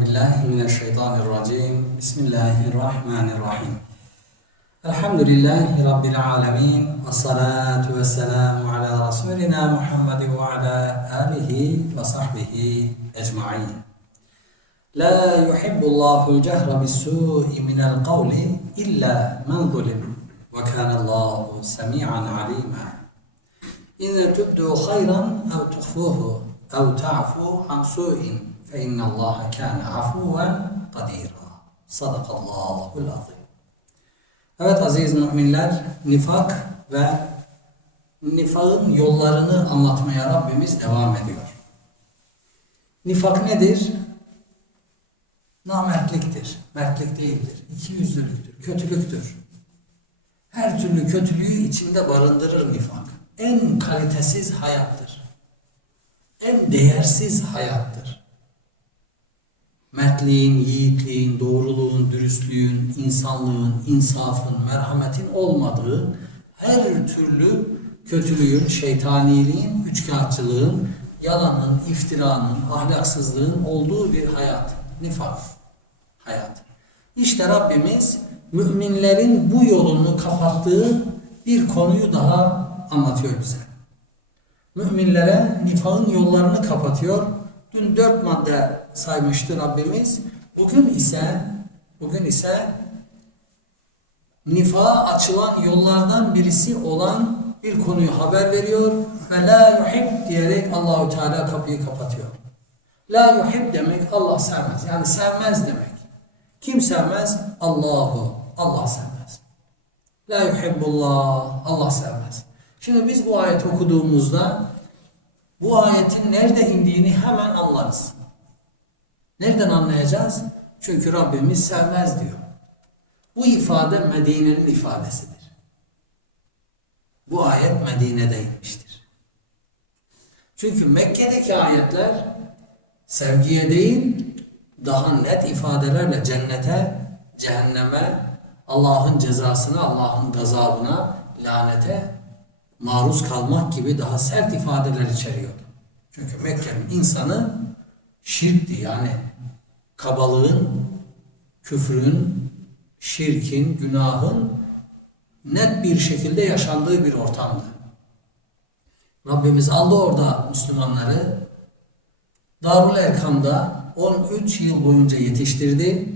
بالله من الشيطان الرجيم. بسم الله الرحمن الرحيم. الحمد لله رب العالمين والصلاة والسلام على رسولنا محمد وعلى آله وصحبه أجمعين. لا يحب الله الجهر بالسوء من القول إلا من ظلم وكان الله سميعا عليما. إن تبدوا خيرا أو تخفوه أو تعفوا عن سوء فإن الله كان عفوا قديرا صدق الله العظيم Evet aziz müminler nifak ve nifakın yollarını anlatmaya Rabbimiz devam ediyor. Nifak nedir? Namertliktir, mertlik değildir, ikiyüzlülüktür, kötülüktür. Her türlü kötülüğü içinde barındırır nifak. En kalitesiz hayattır. En değersiz hayattır. Mertliğin, yiğitliğin, doğruluğun, dürüstlüğün, insanlığın, insafın, merhametin olmadığı her türlü kötülüğün, şeytaniliğin, üçkağıtçılığın, yalanın, iftiranın, ahlaksızlığın olduğu bir hayat. Nifak hayat. İşte Rabbimiz müminlerin bu yolunu kapattığı bir konuyu daha anlatıyor bize. Müminlere nifakın yollarını kapatıyor. Dün dört madde saymıştı Rabbimiz. Bugün ise bugün ise nifağa açılan yollardan birisi olan bir konuyu haber veriyor ve la yuhib diyerek Allahu Teala kapıyı kapatıyor. La yuhib demek Allah sevmez. Yani sevmez demek. Kim sevmez? Allahu. Allah sevmez. La yuhibbullah. Allah sevmez. Şimdi biz bu ayet okuduğumuzda bu ayetin nerede indiğini hemen anlarız. Nereden anlayacağız? Çünkü Rabbimiz sevmez diyor. Bu ifade Medine'nin ifadesidir. Bu ayet Medine'de inmiştir. Çünkü Mekke'deki ayetler sevgiye değil, daha net ifadelerle cennete, cehenneme, Allah'ın cezasına, Allah'ın gazabına, lanete maruz kalmak gibi daha sert ifadeler içeriyordu. Çünkü Mekke'nin insanı şirkti yani kabalığın, küfrün, şirkin, günahın net bir şekilde yaşandığı bir ortamdı. Rabbimiz aldı orada Müslümanları Darul Erkam'da 13 yıl boyunca yetiştirdi.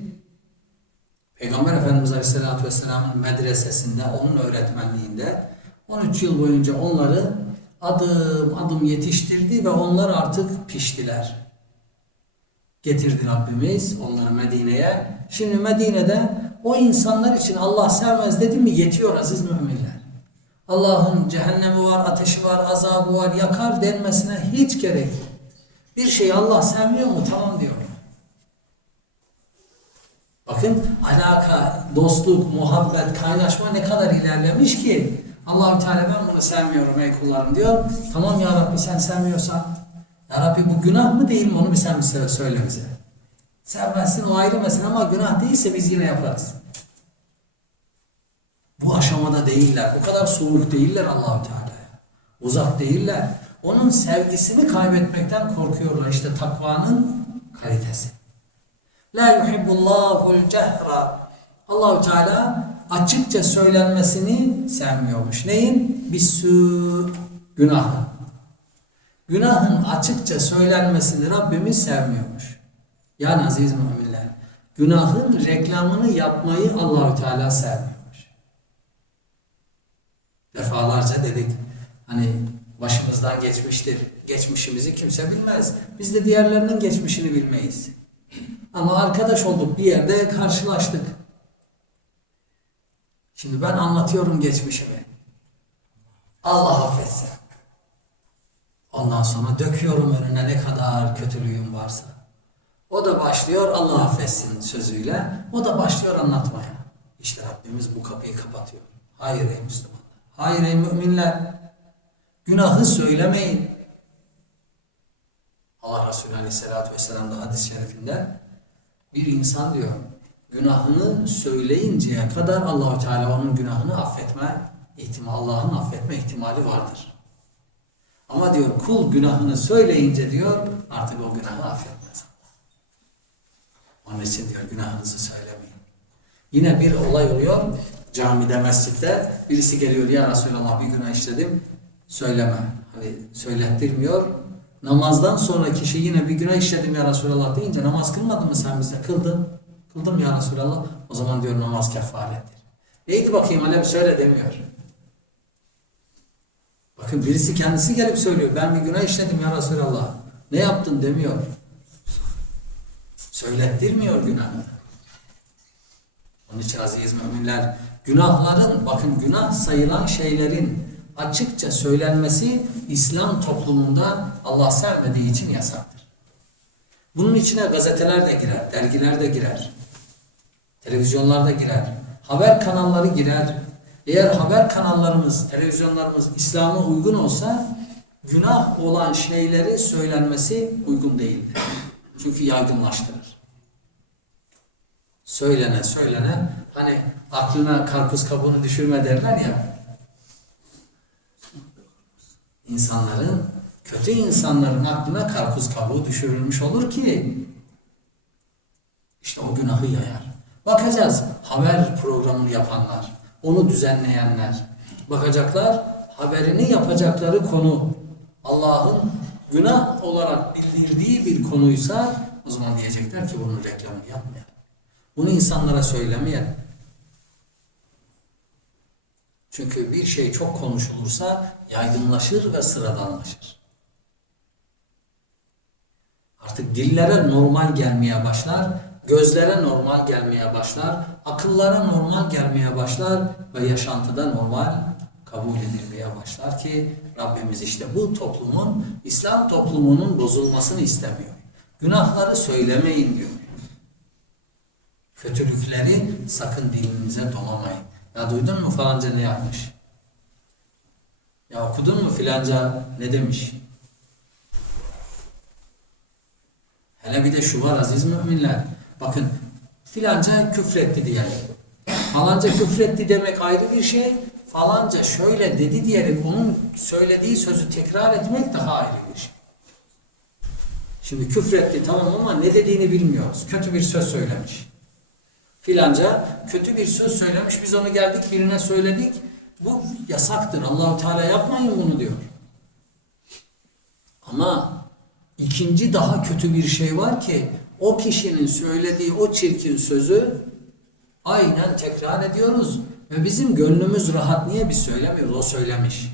Peygamber Efendimiz Aleyhisselatü Vesselam'ın medresesinde, onun öğretmenliğinde 13 yıl boyunca onları adım adım yetiştirdi ve onlar artık piştiler. Getirdi Rabbimiz onları Medine'ye. Şimdi Medine'de o insanlar için Allah sevmez dedi mi yetiyor aziz müminler. Allah'ın cehennemi var, ateşi var, azabı var, yakar denmesine hiç gerek yok. Bir şeyi Allah sevmiyor mu? Tamam diyor. Bakın alaka, dostluk, muhabbet, kaynaşma ne kadar ilerlemiş ki Allahü Teala ben bunu sevmiyorum ey kullarım diyor. Tamam ya Rabbi sen sevmiyorsan ya Rabbi bu günah mı değil mi onu bir sen bir söyle bize. Sevmezsin o ayrı mesele ama günah değilse biz yine yaparız. Bu aşamada değiller. O kadar soğuk değiller Allahü Teala'ya. Uzak değiller. Onun sevgisini kaybetmekten korkuyorlar. İşte takvanın kalitesi. La yuhibbullahul cehra. Allahü Teala açıkça söylenmesini sevmiyormuş. Neyin? Bir sü günahı. Günahın açıkça söylenmesini Rabbimiz sevmiyormuş. Yani aziz müminler, günahın reklamını yapmayı Allahü Teala sevmiyormuş. Defalarca dedik. Hani başımızdan geçmiştir. Geçmişimizi kimse bilmez. Biz de diğerlerinin geçmişini bilmeyiz. Ama arkadaş olduk bir yerde karşılaştık. Şimdi ben anlatıyorum geçmişimi. Allah affetsin. Ondan sonra döküyorum önüne ne kadar kötülüğüm varsa. O da başlıyor Allah affetsin sözüyle. O da başlıyor anlatmaya. İşte Rabbimiz bu kapıyı kapatıyor. Hayır ey Müslümanlar. Hayır ey müminler. Günahı söylemeyin. Allah Resulü Aleyhisselatü Vesselam da hadis-i şerifinde bir insan diyor günahını söyleyinceye kadar Allahu Teala onun günahını affetme ihtimali Allah'ın affetme ihtimali vardır. Ama diyor kul günahını söyleyince diyor artık o günahı affetmez. Onun için diyor günahınızı söylemeyin. Yine bir olay oluyor. Camide, mescitte birisi geliyor ya Resulallah bir günah işledim. Söyleme. Hani söylettirmiyor. Namazdan sonra kişi yine bir günah işledim ya Resulallah deyince namaz kılmadın mı sen bize? Kıldın. Kıldım ya Resulallah. O zaman diyor namaz kefarettir. Neydi bakayım Alev söyle demiyor. Bakın birisi kendisi gelip söylüyor. Ben bir günah işledim ya Resulallah. Ne yaptın demiyor. Söylettirmiyor günahı. Onun için aziz müminler günahların bakın günah sayılan şeylerin açıkça söylenmesi İslam toplumunda Allah sevmediği için yasaktır. Bunun içine gazeteler de girer, dergiler de girer, televizyonlar da girer, haber kanalları girer. Eğer haber kanallarımız, televizyonlarımız İslam'a uygun olsa günah olan şeyleri söylenmesi uygun değildir. Çünkü yaygınlaştırır. Söylene söylene hani aklına karpuz kabuğunu düşürme derler ya. İnsanların, kötü insanların aklına karpuz kabuğu düşürülmüş olur ki işte o günahı yayar. Bakacağız haber programını yapanlar, onu düzenleyenler. Bakacaklar haberini yapacakları konu Allah'ın günah olarak bildirdiği bir konuysa o zaman diyecekler ki bunun reklamını yapmayalım. Bunu insanlara söylemeyelim. Çünkü bir şey çok konuşulursa yaygınlaşır ve sıradanlaşır. Artık dillere normal gelmeye başlar, gözlere normal gelmeye başlar, akıllara normal gelmeye başlar ve yaşantıda normal kabul edilmeye başlar ki Rabbimiz işte bu toplumun, İslam toplumunun bozulmasını istemiyor. Günahları söylemeyin diyor. Kötülükleri sakın dilinize dolamayın. Ya duydun mu falanca ne yapmış? Ya okudun mu filanca ne demiş? Hele bir de şu var aziz müminler. Bakın filanca küfretti diyelim. Falanca küfretti demek ayrı bir şey. Falanca şöyle dedi diyerek onun söylediği sözü tekrar etmek daha ayrı bir şey. Şimdi küfretti tamam ama ne dediğini bilmiyoruz. Kötü bir söz söylemiş. Filanca kötü bir söz söylemiş. Biz onu geldik birine söyledik. Bu yasaktır. Allahu Teala yapmayın bunu diyor. Ama ikinci daha kötü bir şey var ki o kişinin söylediği o çirkin sözü aynen tekrar ediyoruz. Ve bizim gönlümüz rahat. Niye biz söylemiyoruz? O söylemiş.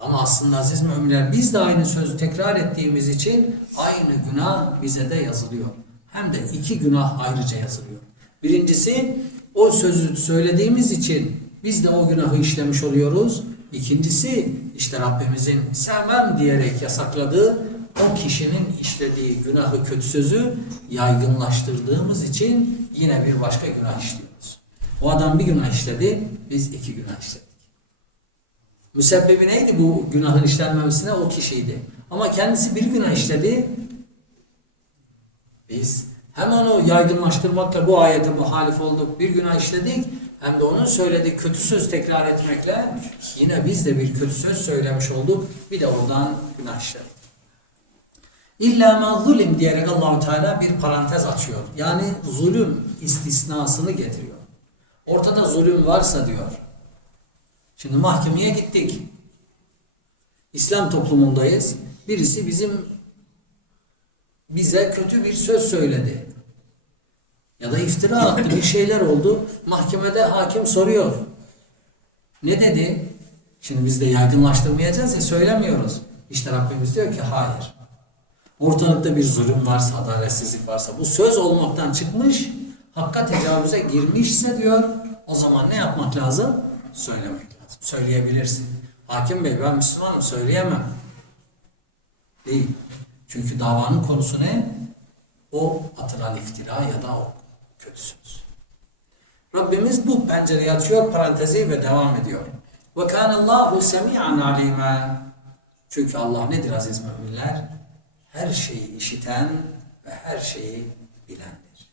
Ama aslında aziz müminler biz de aynı sözü tekrar ettiğimiz için aynı günah bize de yazılıyor. Hem de iki günah ayrıca yazılıyor. Birincisi o sözü söylediğimiz için biz de o günahı işlemiş oluyoruz. İkincisi işte Rabbimizin sevmem diyerek yasakladığı o kişinin işlediği günahı kötü sözü yaygınlaştırdığımız için yine bir başka günah işliyoruz. O adam bir günah işledi, biz iki günah işledik. Müsebbibi neydi bu günahın işlenmemesine? O kişiydi. Ama kendisi bir günah işledi, biz hem onu yaygınlaştırmakla bu ayete muhalif olduk, bir günah işledik, hem de onun söylediği kötü söz tekrar etmekle yine biz de bir kötü söz söylemiş olduk, bir de oradan günah işledik. İlla ma zulim diyerek Allahu Teala bir parantez açıyor. Yani zulüm istisnasını getiriyor. Ortada zulüm varsa diyor. Şimdi mahkemeye gittik. İslam toplumundayız. Birisi bizim bize kötü bir söz söyledi. Ya da iftira attı, bir şeyler oldu. Mahkemede hakim soruyor. Ne dedi? Şimdi biz de yaygınlaştırmayacağız ya söylemiyoruz. İşte Rabbimiz diyor ki hayır. Ortalıkta bir zulüm varsa, adaletsizlik varsa, bu söz olmaktan çıkmış, hakka tecavüze girmişse diyor, o zaman ne yapmak lazım? Söylemek lazım. Söyleyebilirsin. Hakim Bey ben Müslümanım söyleyemem. Değil. Çünkü davanın konusu ne? O atılan iftira ya da o kötü söz. Rabbimiz bu pencereyi açıyor parantezi ve devam ediyor. Ve kânallâhu semî'an alîmâ. Çünkü Allah nedir aziz müminler? Her şeyi işiten ve her şeyi bilendir.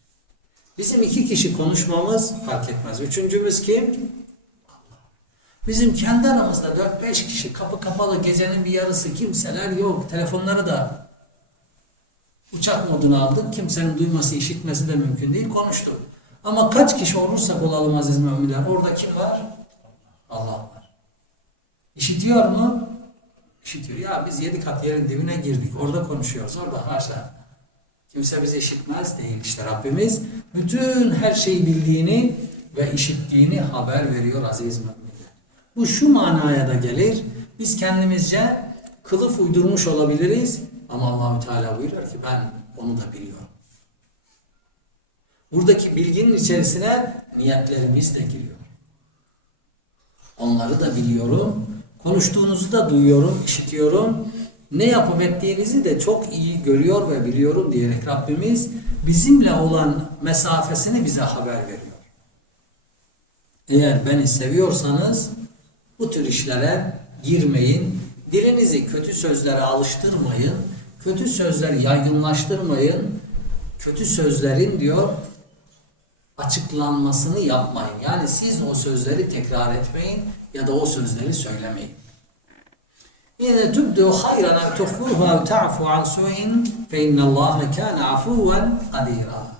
Bizim iki kişi konuşmamız fark etmez. Üçüncümüz kim? Bizim kendi aramızda 4-5 kişi kapı kapalı gecenin bir yarısı kimseler yok. Telefonları da Uçak moduna aldık. Kimsenin duyması, işitmesi de mümkün değil. Konuştuk. Ama kaç kişi olursak olalım aziz müminler. Orada kim var? Allah var. İşitiyor mu? İşitiyor. Ya biz yedi kat yerin dibine girdik. Orada konuşuyoruz. Orada haşa. Kimse bizi işitmez değil. İşte Rabbimiz bütün her şeyi bildiğini ve işittiğini haber veriyor aziz müminler. Bu şu manaya da gelir. Biz kendimizce kılıf uydurmuş olabiliriz. Ama Allahü Teala buyuruyor ki ben onu da biliyorum. Buradaki bilginin içerisine niyetlerimiz de giriyor. Onları da biliyorum. Konuştuğunuzu da duyuyorum, işitiyorum. Ne yapıp ettiğinizi de çok iyi görüyor ve biliyorum diyerek Rabbimiz bizimle olan mesafesini bize haber veriyor. Eğer beni seviyorsanız bu tür işlere girmeyin. Dilinizi kötü sözlere alıştırmayın. Kötü sözleri yaygınlaştırmayın. Kötü sözlerin diyor açıklanmasını yapmayın. Yani siz o sözleri tekrar etmeyin ya da o sözleri söylemeyin. Yine tübdü hayran ev tuhfuhu ev ta'fu an su'in fe innallâhe kâne afuven kadîrâ.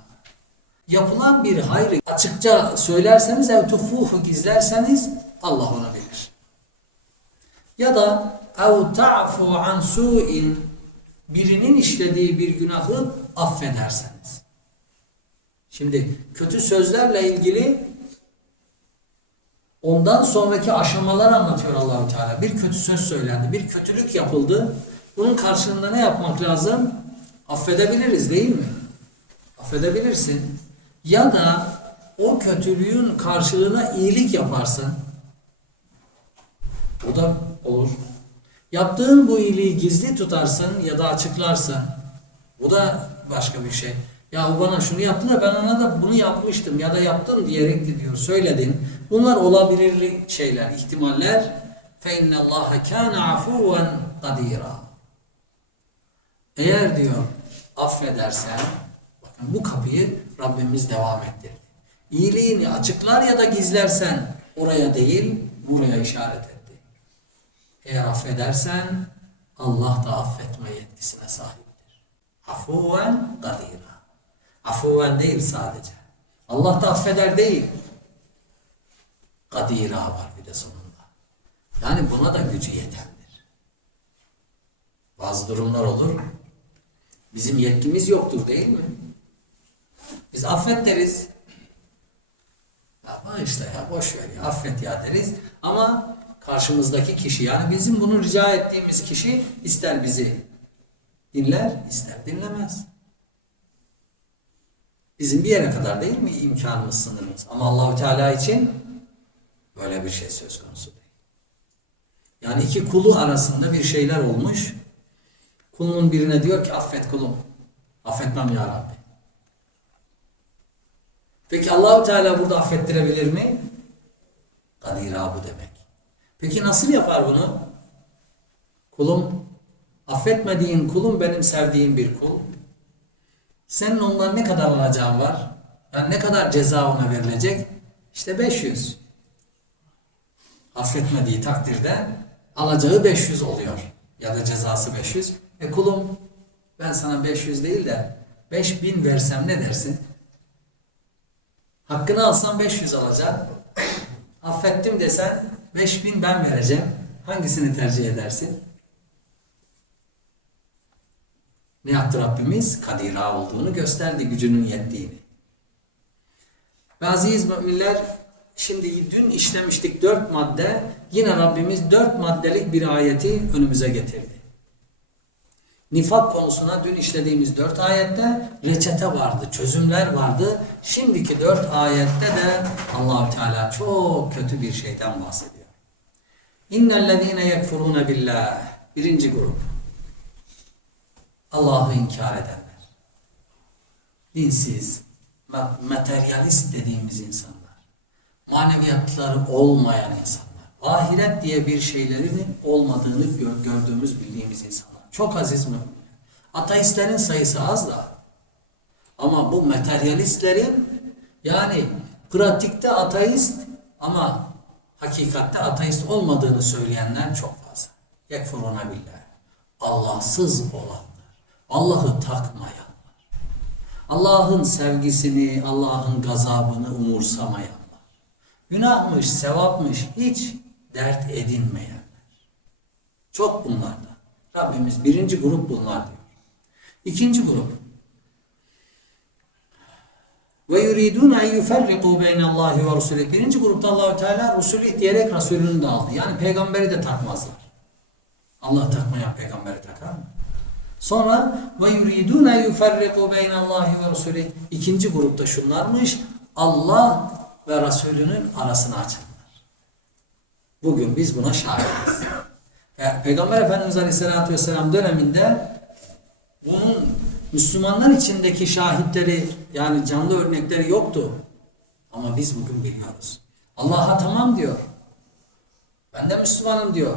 Yapılan bir hayrı açıkça söylerseniz ev tuhfuhu gizlerseniz Allah onu bilir. Ya da ev ta'fu an su'in birinin işlediği bir günahı affederseniz. Şimdi kötü sözlerle ilgili ondan sonraki aşamalar anlatıyor Allahu Teala. Bir kötü söz söylendi, bir kötülük yapıldı. Bunun karşılığında ne yapmak lazım? Affedebiliriz değil mi? Affedebilirsin. Ya da o kötülüğün karşılığına iyilik yaparsın. O da olur. Yaptığın bu iyiliği gizli tutarsın ya da açıklarsın. Bu da başka bir şey. Ya o bana şunu yaptı da ben ona da bunu yapmıştım ya da yaptım diyerek de diyor söyledin. Bunlar olabilir şeyler, ihtimaller. فَاِنَّ اللّٰهَ كَانَ عَفُوًا قَد۪يرًا Eğer diyor affedersen, bakın bu kapıyı Rabbimiz devam ettirdi. İyiliğini açıklar ya da gizlersen oraya değil, buraya işaret etti. Eğer affedersen Allah da affetme yetkisine sahiptir. Afuven kadira. Afuven değil sadece. Allah da affeder değil. Kadira var bir de sonunda. Yani buna da gücü yeterlidir. Bazı durumlar olur. Bizim yetkimiz yoktur değil mi? Biz affet deriz. Ya işte ya boş ver ya affet ya deriz. Ama karşımızdaki kişi yani bizim bunu rica ettiğimiz kişi ister bizi dinler ister dinlemez. Bizim bir yere kadar değil mi imkanımız sınırımız? Ama Allahu Teala için böyle bir şey söz konusu değil. Yani iki kulu arasında bir şeyler olmuş. Kulunun birine diyor ki affet kulum. Affetmem ya Rabbi. Peki Allahu Teala burada affettirebilir mi? Kadira bu demek. Peki nasıl yapar bunu? Kulum, affetmediğin kulum benim sevdiğim bir kul. Senin ondan ne kadar alacağın var? Yani ne kadar ceza ona verilecek? İşte 500. Affetmediği takdirde alacağı 500 oluyor. Ya da cezası 500. E kulum ben sana 500 değil de 5000 versem ne dersin? Hakkını alsam 500 alacak. Affettim desen 5000 ben vereceğim. Hangisini tercih edersin? Ne yaptı Rabbimiz? Kadira olduğunu gösterdi, gücünün yettiğini. Ve aziz müminler, şimdi dün işlemiştik dört madde, yine Rabbimiz dört maddelik bir ayeti önümüze getirdi. Nifak konusuna dün işlediğimiz dört ayette reçete vardı, çözümler vardı. Şimdiki dört ayette de Allahü Teala çok kötü bir şeyden bahsediyor. İnnellezîne yekfurûne billah. Birinci grup. Allah'ı inkar edenler. Dinsiz, materyalist dediğimiz insanlar. Maneviyatları olmayan insanlar. Ahiret diye bir şeylerin olmadığını gördüğümüz, bildiğimiz insanlar. Çok aziz mi? Ateistlerin sayısı az da. Ama bu materyalistlerin yani pratikte ateist ama hakikatte ateist olmadığını söyleyenler çok fazla. Yekfuruna billah. Allahsız olanlar. Allah'ı takmayanlar. Allah'ın sevgisini, Allah'ın gazabını umursamayanlar. Günahmış, sevapmış hiç dert edinmeyenler. Çok bunlarda. Rabbimiz birinci grup bunlar diyor. İkinci grup. Ve yuridun en yuferriku beynallahi ve rusulih. Birinci grupta Allahu Teala Resulih diyerek Resulünü de aldı. Yani peygamberi de takmazlar. Allah takmayan peygamberi takar mı? Sonra ve yuridun en yuferriku beynallahi ve rusulih. İkinci grupta şunlarmış. Allah ve Resulünün arasını açanlar. Bugün biz buna şahidiz. Peygamber Efendimiz Aleyhisselatü Vesselam döneminde bunun Müslümanlar içindeki şahitleri yani canlı örnekleri yoktu. Ama biz bugün biliyoruz. Allah'a tamam diyor. Ben de Müslümanım diyor.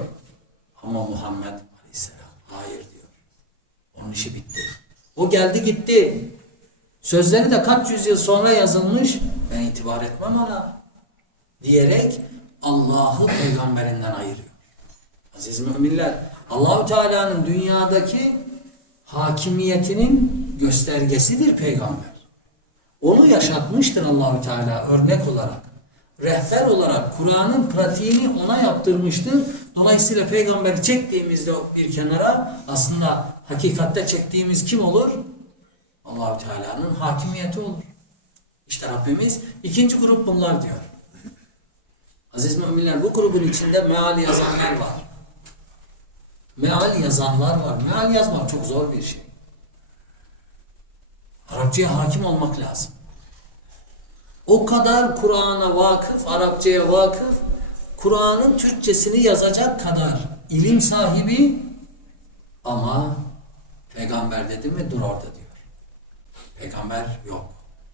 Ama Muhammed Aleyhisselam hayır diyor. Onun işi bitti. O geldi gitti. Sözleri de kaç yüzyıl sonra yazılmış. Ben itibar etmem ona. Diyerek Allah'ı peygamberinden ayırıyor. Aziz müminler, Allahü Teala'nın dünyadaki hakimiyetinin göstergesidir peygamber. Onu yaşatmıştır Allahü Teala örnek olarak. Rehber olarak Kur'an'ın pratiğini ona yaptırmıştır. Dolayısıyla peygamberi çektiğimizde bir kenara aslında hakikatte çektiğimiz kim olur? Allahü Teala'nın hakimiyeti olur. İşte Rabbimiz ikinci grup bunlar diyor. Aziz müminler bu grubun içinde meal yazanlar var. Meal yazanlar var. Meal yazmak çok zor bir şey. Arapçaya hakim olmak lazım. O kadar Kur'an'a vakıf, Arapçaya vakıf, Kur'an'ın Türkçesini yazacak kadar ilim sahibi ama peygamber dedi mi dur orada diyor. Peygamber yok.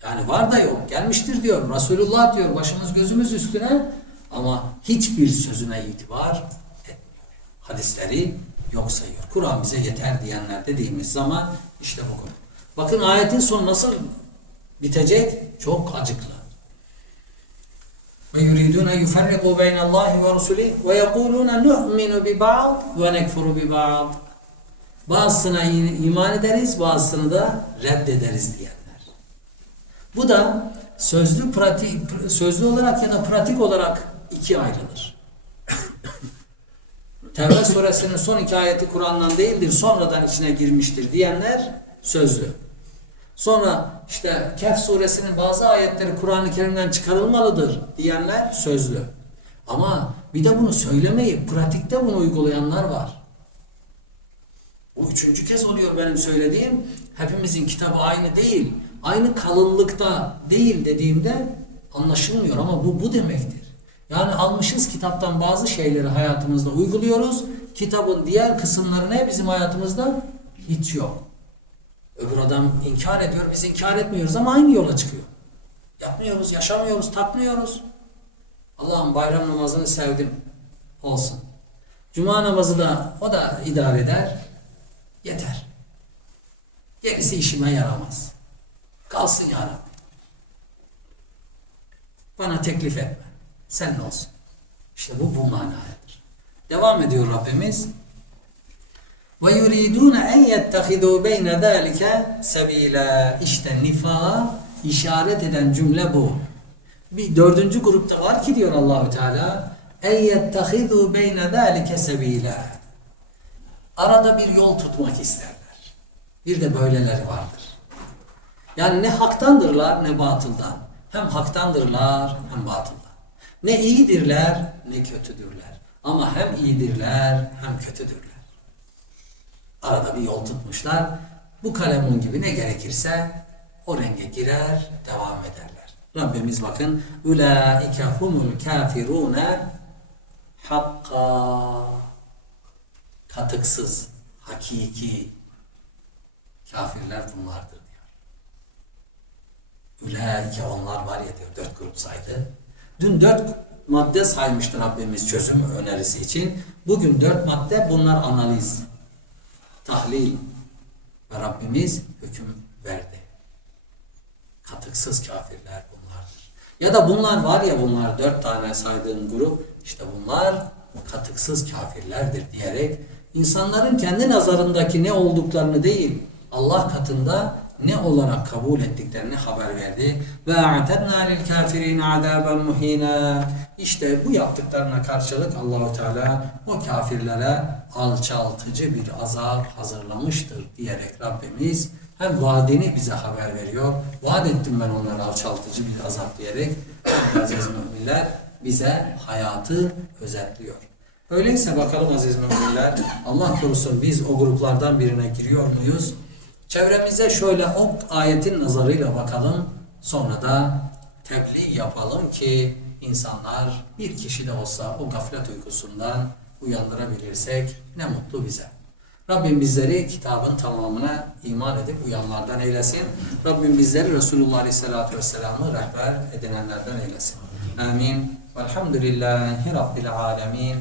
Yani var da yok. Gelmiştir diyor. Resulullah diyor. Başımız gözümüz üstüne ama hiçbir sözüne itibar etmiyor. Hadisleri yok sayıyor. Kur'an bize yeter diyenler dediğimiz zaman işte bu konu. Bakın ayetin sonu nasıl bitecek? Çok acıklı. Ve yuridun yufarriqu beynallahi ve rusulih ve yekulun nu'minu bi ba'd ve nekfuru bi ba'd. Bazısına iman ederiz, bazısını da reddederiz diyenler. Bu da sözlü pratik sözlü olarak ya da pratik olarak iki ayrılır. Tevbe suresinin son iki ayeti Kur'an'dan değildir, sonradan içine girmiştir diyenler sözlü. Sonra işte Kehf suresinin bazı ayetleri Kur'an-ı Kerim'den çıkarılmalıdır diyenler sözlü. Ama bir de bunu söylemeyip pratikte bunu uygulayanlar var. Bu üçüncü kez oluyor benim söylediğim. Hepimizin kitabı aynı değil. Aynı kalınlıkta değil dediğimde anlaşılmıyor ama bu bu demektir. Yani almışız kitaptan bazı şeyleri hayatımızda uyguluyoruz. Kitabın diğer kısımları ne bizim hayatımızda? Hiç yok. Öbür adam inkar ediyor, biz inkar etmiyoruz ama aynı yola çıkıyor. Yapmıyoruz, yaşamıyoruz, takmıyoruz. Allah'ım bayram namazını sevdim. Olsun. Cuma namazı da o da idare eder. Yeter. Gerisi işime yaramaz. Kalsın ya Rabbi. Bana teklif etme. Sen olsun. İşte bu bu manayadır. Devam ediyor Rabbimiz. Ve yuridun en yettehidu beyne zalike sebila. İşte nifağa işaret eden cümle bu. Bir dördüncü grupta var ki diyor Allahü Teala en yettehidu beyne zalike sebila. Arada bir yol tutmak isterler. Bir de böyleleri vardır. Yani ne haktandırlar ne batıldan. Hem haktandırlar hem batıldan. Ne iyidirler ne kötüdürler. Ama hem iyidirler hem kötüdürler. Arada bir yol tutmuşlar. Bu kalemun gibi ne gerekirse o renge girer, devam ederler. Rabbimiz bakın ulaike humul kafirune hakka katıksız, hakiki kafirler bunlardır diyor. Ulaike onlar var ya diyor dört grup saydı. Dün dört madde saymıştı Rabbimiz çözüm önerisi için. Bugün dört madde bunlar analiz, tahlil ve Rabbimiz hüküm verdi. Katıksız kafirler bunlardır. Ya da bunlar var ya bunlar dört tane saydığım grup işte bunlar katıksız kafirlerdir diyerek insanların kendi nazarındaki ne olduklarını değil Allah katında ne olarak kabul ettiklerini haber verdi. Ve a'tedna lil kafirin azaben muhina. İşte bu yaptıklarına karşılık Allahu Teala o kafirlere alçaltıcı bir azap hazırlamıştır diyerek Rabbimiz hem vaadini bize haber veriyor. Vaat ettim ben onlara alçaltıcı bir azap diyerek aziz müminler bize hayatı özetliyor. Öyleyse bakalım aziz müminler Allah korusun biz o gruplardan birine giriyor muyuz? Çevremize şöyle o ayetin nazarıyla bakalım. Sonra da tebliğ yapalım ki insanlar bir kişi de olsa o gaflet uykusundan uyandırabilirsek ne mutlu bize. Rabbim bizleri kitabın tamamına iman edip uyanlardan eylesin. Rabbim bizleri Resulullah Aleyhisselatü Vesselam'ı rehber edinenlerden eylesin. Amin. Velhamdülillahi Rabbil Alemin.